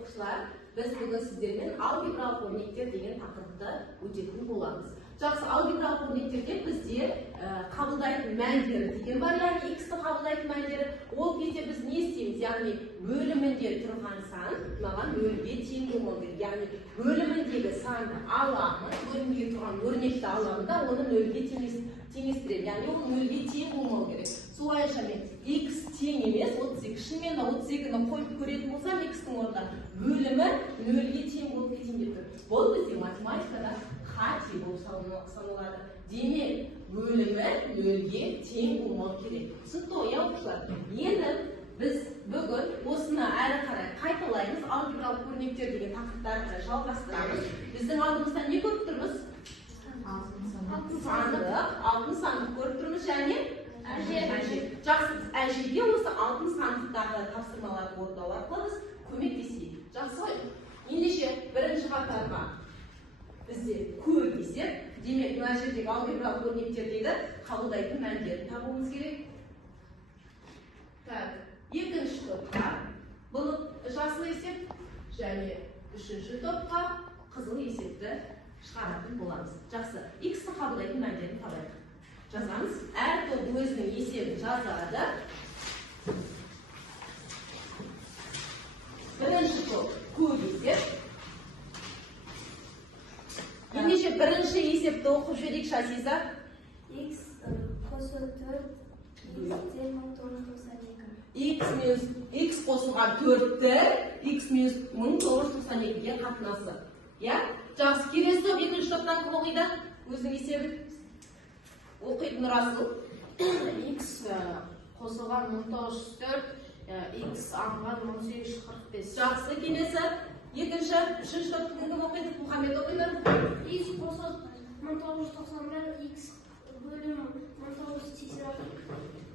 оқушылар, біз бүгін сіздермен алгебралық өрнектер деген тақырыпты өтетін боламыз. Жақсы, алгебралық өрнектерде бізде қабылдайтын мәндері деген бар, яғни x-ті қабылдайтын мәндері. Ол кезде біз не істейміз? Яғни бөлімінде тұрған сан маған нөлге тең болмау керек. Яғни бөліміндегі санды аламын, бөлімде тұрған өрнекті аламын да оны нөлге теңестіремін. Яғни ол нөлге тең болмау керек. Солайша мен x тең емес 32. Шынымен де 32-ні қойып көретін болсам, x-тің орнына бөлімі нөлге тең болып кетейін деп тұр. Бұл бізде математикада қате болып саналады. Демек, бөлімі нөлге тең болмау керек. Түсінікті ғой, оқушылар? Енді біз бүгін осыны әрі қарай қайталаймыз, алгебралық өрнектер деген тақырыптарды қарай жалғастырамыз. Біздің алдымызда не көріп тұрмыз? Алтын сандық көріп тұрмыз және әже. Жақсы, әжеге осы алтын сандықтағы тапсырмаларды орындау арқылы біз көмектесейік. Жақсы ғой? Ендеше бірінші қатарға бізде көп есеп. Демек, мына жердегі алгебралық өрнектердегі қабылдайтын мәндерін табуымыз керек. Так, екінші топқа бұл жасыл есеп және үшінші топқа қызыл есепті шығаратын боламыз. Жақсы, x-ті қабылдайтын мәндерін табайық. Жазамыз. Әр топ өзінің есебін жазады. Бірінші топ көп есеп. Ендеше бірінші есепті оқып жіберейік, Шазиза. X қосу 4, X қосылған 4-ті x минус 1992-ге қатынасы. Жақсы, келесі топ екінші топтан кім оқиды? Өзінің есебін оқиды Нұрасыл. X қосылған 1904, X алынған 1845. Жақсы, келесі екінші, үшінші топты кім оқиды? Мұхаммед оқиды. X қосылған 1991, X бөлім 1986.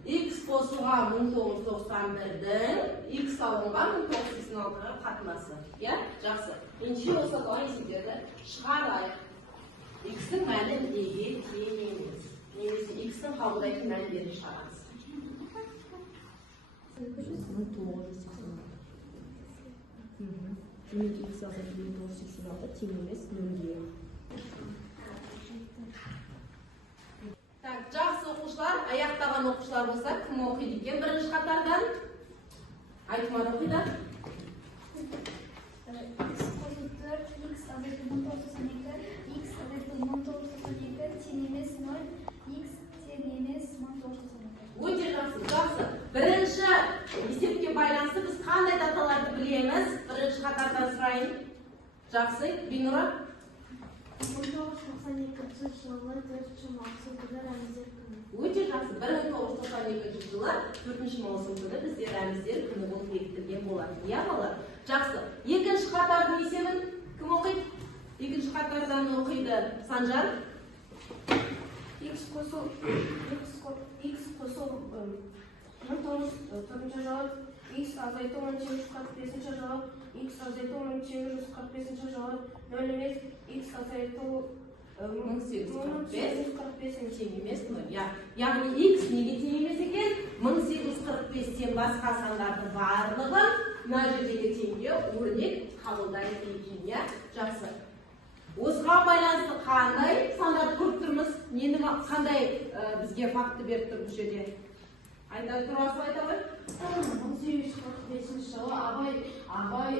X қосылған 1991-дің X алынған 1986-ға қатынасы. Жақсы. Ендеше осы аталған есептерді шығарайық. X-тің мәні неге тең емес. Немесе X-тің қабылдайтын мәндерін шығарамыз. 1986. Демек, X азайту 1986 тең емес нөлге. Жақсы оқушылар, аяқтаған оқушылар болса, кім оқиды екен бірінші қатардан? Айтмат оқиды. X қосу 4, X азайту 1992, X азайту 1992 тең емес 0, X тең емес 1992. Өте жақсы. Бірінші есепке байланысты біз қандай даталарды білеміз? Бірінші қатардан сұрайын. Жақсы, Бинура. 1992 жылы 4 маусым күні рәміздер күні. Өте жақсы. 1992 жылы 4 маусым күні бізде рәміздер күні болып бекітілген болады. Балалар? Жақсы. Екінші қатардың есебін кім оқиды? Екінші қатардан оқиды Санжар. X қосу 1904 жылы, X азайту 1845 жылы, X азайту 1845 жылы, 0 емес, X азайту 1845 тең емес 0. Яғни X неге тең емес екен? 1845-тен басқа сандардың барлығын мына жердегі теңге өрнек қабылдайды екен. Жақсы. Осыған байланысты қандай сандарды көріп тұрмыз? Қандай бізге факты беріп тұр бұл жерде? Айтады, Нұрасыл айта ғой. 1845 жылы Абай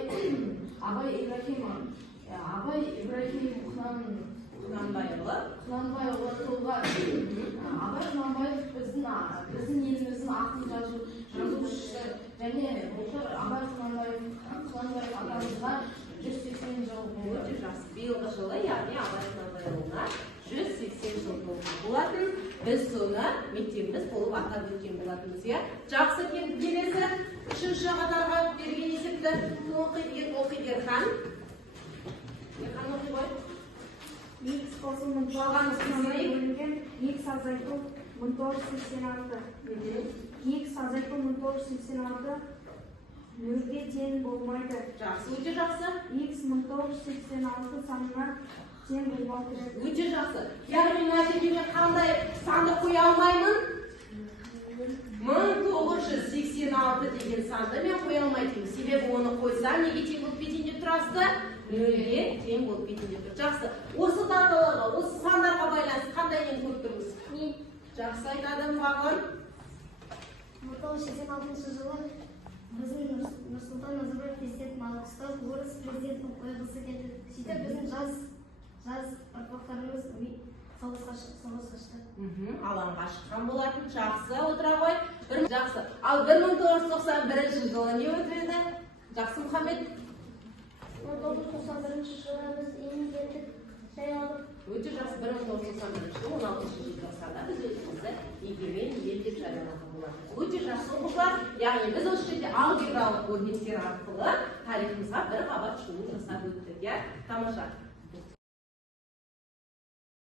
Ибрахим Құнанбайұлы тұлға. Абай Құнанбаев біздің еліміздің ақын жазушысы және Абай Құнанбаев атамызға 180 жыл болды. Жақсы. Биылғы жылы, яғни Абай Құнанбайұлына 180 жыл болды болатын. Біз соны мектебіміз болып атап өткен болатынбыз. Жақсы, келесі үшінші қатарға берген есепті оқиды Ерхан. Ерхан оқи ғой. X қосу 1992, X азайту 1986. X азайту 1986 нөлге тең болмайды. Жақсы, өте жақсы. X 1986 санына тең болмау керек. Өте жақсы. Яғни мына жерге мен қандай санды қоя алмаймын? 1986 6 деген санды мен қоя алмайтынмын. Себебі оны қойсам неге тең болып кетейін деп тұрасыздар? 0-ге тең болып кетейін деп тұр. Жақсы. Осы даталарға, осы сандарға байланысты қандай ең көріп тұрмыз? Жақсы айтады маған. 1986 жылы біздің Нұрсұлтан Назарбаев президент Маңғыстау орыс президентін қойғысы келді. Сөйтіп біздің жас ұрпақтарымыз соғысқа шықты. Алаңға шыққан болатын. Жақсы, отыра қой. Жақсы. Ал 1991 жылы не өтеді? Жақсы, Мұхаммед. 1991 жылы біз егемендік жариялап Өте жақсы. 1991 жылы 16 желтоқсанда біз өзімізді егемен ел деп жариялаған болатын. Өте жақсы оқушылар. Яғни біз осы жерде алгебралық өрнектер арқылы тарихымызға бір қабат шолу жасап өттік. Тамаша.